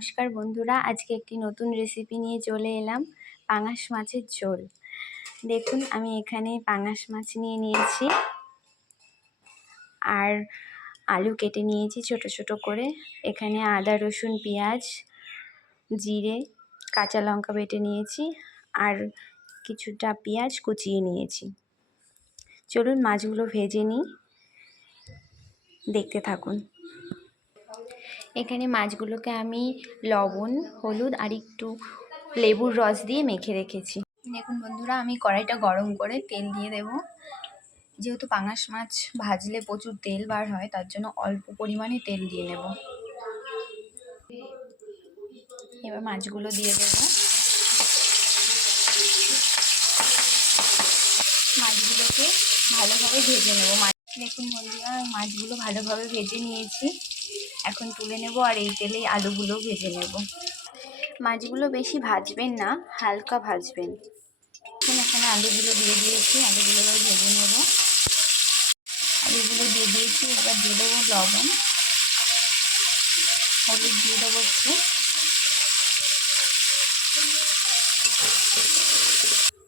নমস্কার বন্ধুরা, আজকে একটি নতুন রেসিপি নিয়ে চলে এলাম। পাঙাশ মাছের ঝোল। দেখুন, আমি এখানে পাঙাশ মাছ নিয়ে নিয়েছি আর আলু কেটে নিয়েছি ছোট ছোট করে। এখানে আদা, রসুন, পেঁয়াজ, জিরে, কাঁচা লঙ্কা বেটে নিয়েছি আর কিছুটা পেঁয়াজ কুচিয়ে নিয়েছি। চলুন মাছগুলো ভেজে নিই, দেখতে থাকুন। এখানে মাছগুলোকে আমি লবণ, হলুদ আর একটু লেবুর রস দিয়ে মেখে রেখেছি। দেখুন বন্ধুরা, আমি কড়াইটা গরম করে তেল দিয়ে দেব। যেহেতু পাঙাশ মাছ ভাজলে প্রচুর তেল বার হয়, তার জন্য অল্প পরিমাণে তেল দিয়ে নেব। এবার মাছগুলো দিয়ে দেব। মাছগুলোকে ভালোভাবে ভেজে নেব। দেখুন বন্ধুরা, মাছগুলো ভালোভাবে ভেজে নিয়েছি। এখন তুলে নেব আর এই তেলেই আলুগুলো ভেজে নেব। মাছগুলো বেশি ভাজবেন না, হালকা ভাজবেন। এখানে আলুগুলো দিয়ে দিয়েছি, আলুগুলো এবার ভেজে নেব। আলুগুলো দিয়ে দিয়েছি, এবার দিয়ে দেবো লবণ, হলুদ দিয়ে দেবো একটু।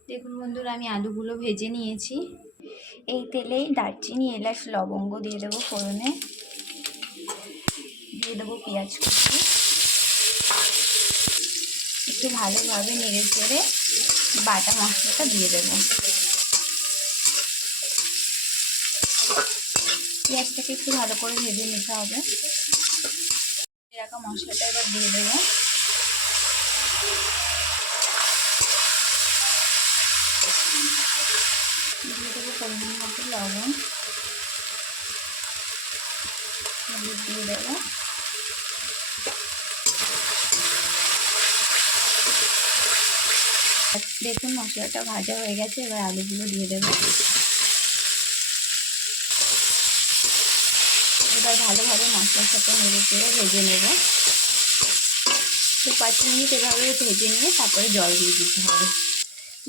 দেখুন বন্ধুরা, আমি আলুগুলো ভেজে নিয়েছি। এই তেলেই দারচিনি, এলাচ, লবঙ্গ দিয়ে দেবো ফোড়নে। দিয়ে দেবো পেঁয়াজ কুচি। একটু ভালোভাবে নেড়ে চেড়ে বাটা মশলাটা দিয়ে দেবো। পেঁয়াজটাকে একটু ভালো করে ভেজে নিতে হবে। রাখা মশলাটা এবার দিয়ে দেবো। দিয়ে দেবো পরিমাণ মতো লবণ, হলুদ দিয়ে দেবো। দেখুন মশলাটা ভাজা হয়ে গেছে, এবার আলুগুলো দিয়ে দেবো। এবার ভালোভাবে মশলার সাথে নেড়ে চেড়ে ভেজে নেব। 5 মিনিট এভাবে ভেজে নিয়ে তারপরে জল দিয়ে দিতে হবে।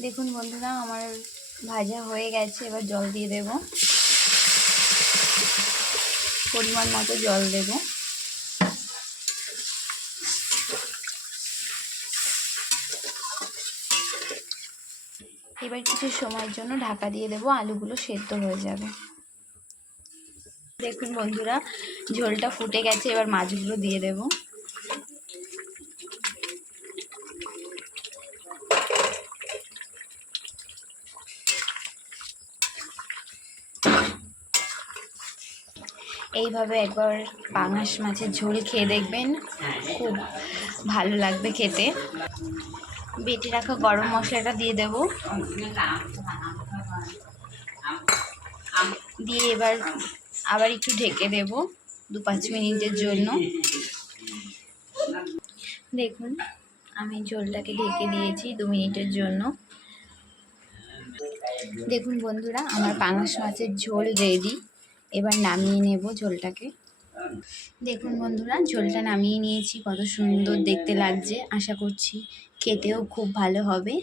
দেখুন বন্ধুরা, আমার ভাজা হয়ে গেছে। এবার জল দিয়ে দেব, পরিমাণ মতো জল দেব। এবার কিছু সময়ের জন্য ঢাকা দিয়ে দেবো, আলুগুলো সেদ্ধ হয়ে যাবে। দেখুন বন্ধুরা, ঝোলটা ফুটে গেছে। এবার মাছগুলো দিয়ে দেব। এইভাবে একবার পাঙাশ মাছের ঝোল খেয়ে দেখবেন, খুব ভালো লাগবে খেতে। বেটে রাখা গরম মশলাটা দিয়ে দেব। দিয়ে এবার আবার একটু ঢেকে দেব 2-5 মিনিটের জন্য। দেখুন, আমি ঝোলটাকে ঢেকে দিয়েছি 2 মিনিটের জন্য। দেখুন বন্ধুরা, আমার পাঙাশ মাছের ঝোল রেডি। এবার নামিয়ে নেব ঝোলটাকে। দেখুন বন্ধুরা, ঝোলটা নামিয়ে নিয়েছি। কত সুন্দর দেখতে লাগছে। আশা করছি খেতেও খুব ভালো হবে।